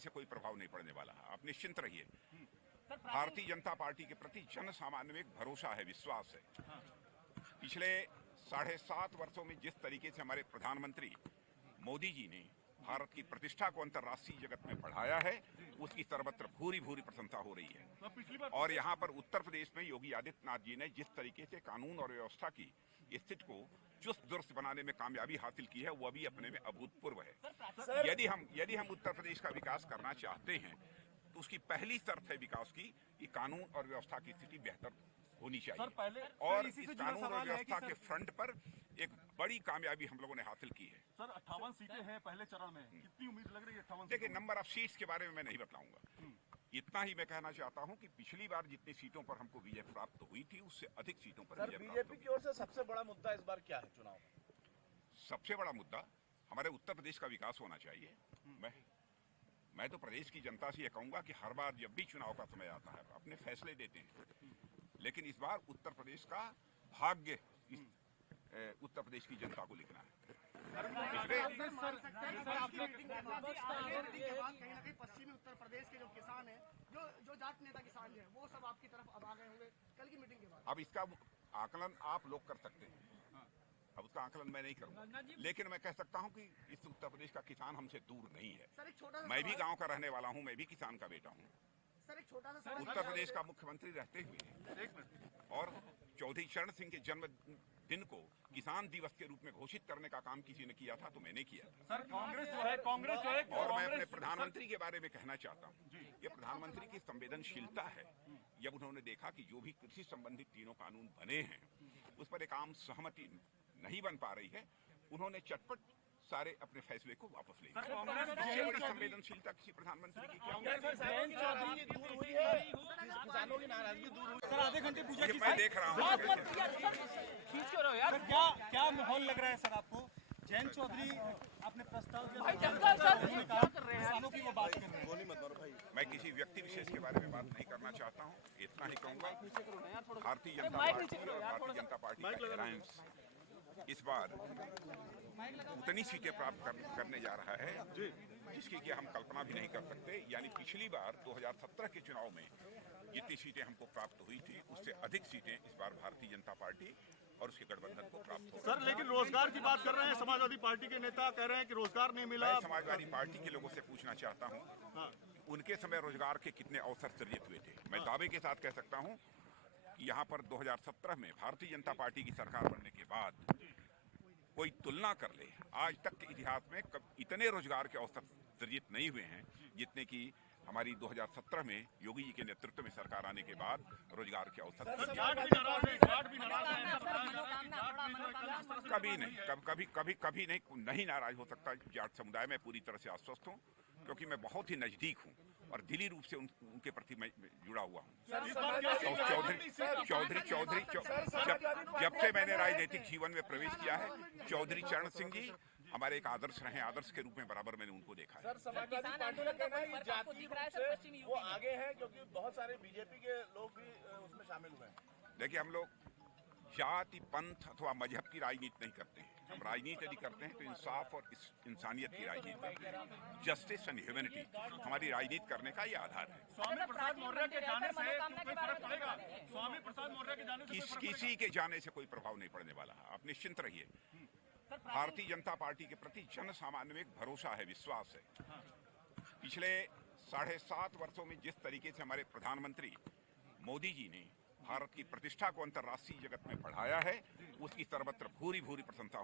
से कोई प्रभाव नहीं पड़ने वाला है। आप निश्चिंत रहिए। भारतीय जनता पार्टी के प्रति जन सामान्य में एक भरोसा है, विश्वास है। पिछले 7.5 वर्षों में जिस तरीके से हमारे प्रधानमंत्री मोदी जी ने भारत की प्रतिष्ठा को अंतर्राष्ट्रीय जगत में बढ़ाया है, उसकी सर्वत्र भूरी भूरी प्रशंसा हो रही है। और यहाँ पर उत्तर प्रदेश में योगी आदित्यनाथ जी ने जिस तरीके से कानून और व्यवस्था की स्थिति को चुस्त दुरुस्त बनाने में कामयाबी हासिल की है, वो भी अपने में अभूतपूर्व है। यदि हम उत्तर प्रदेश का विकास करना चाहते हैं तो उसकी पहली शर्त है विकास की कि कानून और व्यवस्था की स्थिति बेहतर होनी चाहिए। और इस कानून और व्यवस्था के फ्रंट पर एक बड़ी कामयाबी हम लोगों ने हासिल की है। सर 58 सीटें हैं पहले चरण में, कितनी उम्मीद लग रही है 58? देखिए, नंबर ऑफ सीट्स के बारे में मैं नहीं बताऊंगा। इतना ही मैं कहना चाहता हूं कि पिछली बार जितनी सीटों पर हमको विजय प्राप्त हुई थी, उससे अधिक सीटों पर विजय प्राप्त बीजेपी की ओर से सबसे बड़ा मुद्दा इस बार क्या है चुनाव में? सबसे बड़ा मुद्दा हमारे उत्तर प्रदेश का विकास होना चाहिए। मैं तो प्रदेश की जनता से यह कहूंगा कि हर बार जब भी चुनाव का समय आता है अपने फैसले देते हैं, लेकिन इस बार उत्तर प्रदेश का भाग्य उत्तर प्रदेश की जनता को लिखना है। पश्चिमी उत्तर प्रदेश के जो किसान हैं, जो जाट नेता किसान हैं, वो सब आपकी तरफ अब आ गए होंगे कल की मीटिंग के बाद। अब इसका आकलन आप लोग कर सकते हैं, अब उसका आकलन मैं नहीं करूंगा, लेकिन मैं कह सकता हूं कि इस उत्तर प्रदेश का किसान हमसे दूर नहीं है। मैं भी गांव का रहने वाला हूं, मैं भी किसान का बेटा हूं। उत्तर प्रदेश का मुख्यमंत्री रहते हुए और चौधरी चरण सिंह के जन्म दिन को किसान दिवस के रूप में घोषित करने का काम किसी ने किया था तो मैंने किया था। सर कांग्रेस जो है और मैं अपने प्रधानमंत्री के बारे में कहना चाहता हूँ, ये प्रधानमंत्री की संवेदनशीलता है। जब उन्होंने देखा कि जो भी कृषि संबंधित तीनों कानून बने हैं उस पर एक आम सहमति नहीं बन पा रही है, उन्होंने चटपट सारे अपने फैसले को वापस ले लिया। इससे बड़ी संवेदनशीलता किसी प्रधानमंत्री की क्या होगी? सर आधे घंटे पूजा की मैं देख रहा हूँ क्या माहौल लग रहा है सर आपको? जयंत चौधरी अपने प्रस्ताव किसानों की वो बात कर रहे हैं। मैं किसी व्यक्ति विशेष के बारे में बात नहीं करना चाहता हूँ। इतना ही कहूँगा, भारतीय जनता पार्टी और भारतीय जनता पार्टी का अलायंस इस बार उतनी सीटें प्राप्त करने जा रहा है जिसकी कि हम कल्पना भी नहीं कर सकते। यानी पिछली बार 2017 के चुनाव में जितनी सीटें हमको प्राप्त हुई थी उससे अधिक सीटें इस बार भारतीय जनता पार्टी और उसके गठबंधन को प्राप्त हो। सर लेकिन रोजगार की बात कर रहे हैं, समाजवादी पार्टी के नेता कह रहे हैं कि रोजगार नहीं मिला। मैं समाजवादी पार्टी के लोगों से पूछना चाहता हूँ उनके समय रोजगार के कितने अवसर सृजित हुए थे। मैं दावे के साथ कह सकता हूँ कि यहाँ पर 2017 में भारतीय जनता पार्टी की सरकार बनने के बाद कोई तुलना कर ले, आज तक के इतिहास में इतने रोजगार के अवसर सृजित नहीं हुए हैं जितने की हमारी 2017 में योगी जी के नेतृत्व में सरकार आने के बाद रोजगार के अवसर कभी नहीं नाराज हो सकता। जाट समुदाय में पूरी तरह से आश्वस्त हूँ क्योंकि मैं बहुत ही नजदीक हूँ और दिली रूप से उनके प्रति मैं जुड़ा हुआ हूँ। चौधरी जब से मैंने राजनीतिक जीवन में प्रवेश किया है, चौधरी चरण सिंह जी हमारे एक आदर्श रहे, आदर्श के रूप में बराबर मैंने उनको देखा है। सर समाजवादी पार्टी का कहना है कि जातीय रूप से वो आगे हैं क्योंकि बहुत सारे बीजेपी के लोग भी उसमें शामिल हुए हैं। देखिए, हम लोग जाति, पंथ अथवा मजहब की राजनीति नहीं करते हैं। हम राजनीति यदि करते हैं तो इंसाफ और इंसानियत की राजनीति करते हैं। जस्टिस एंड ह्यूमैनिटी हमारी राजनीति करने का ये आधार है। स्वामी प्रसाद मौर्य के जाने से कोई फर्क पड़ेगा? स्वामी प्रसाद मौर्य के जाने से किसी के जाने से कोई प्रभाव नहीं पड़ने वाला है। आप निश्चिंत रहिए। भारतीय जनता पार्टी के प्रति जन सामान्य में एक भरोसा है, विश्वास है। पिछले 7.5 वर्षों में जिस तरीके से हमारे प्रधानमंत्री मोदी जी ने भारत की प्रतिष्ठा को अंतर्राष्ट्रीय जगत में बढ़ाया है, उसकी सर्वत्र भूरी भूरी प्रशंसा